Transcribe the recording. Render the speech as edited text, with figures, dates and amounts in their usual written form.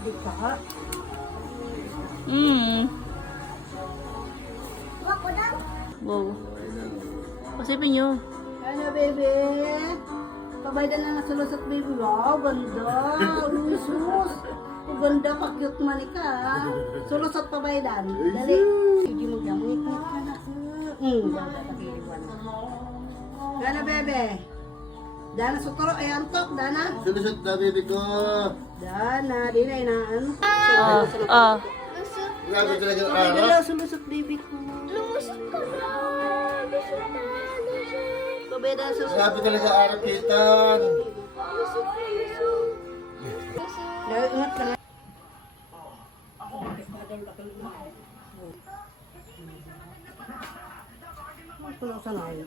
Tubig ka ka. Wow. Pasipin nyo. Ano, baby? Pabaydan na nasulusot, baby. Wow, ganda. Uy, sus. Ang ganda, pa-cute man ka. Sulusot pabaydan. Dali. Sige mo dyan. Uy, cute ka na. Ganda, pakiliwan. Ano, bebe? Dana, suturo. Ay, antok. Dana. Sulusot na, baby ko. Dana, di na inaan. Grabe talaga ang Pabaydan araw. lang, sulusot, baby ko. Lumusot ka na. Pabaydan, sulusot. Grabe talaga ang araw, Kitan. Ingat ka na. Tulog sa layo.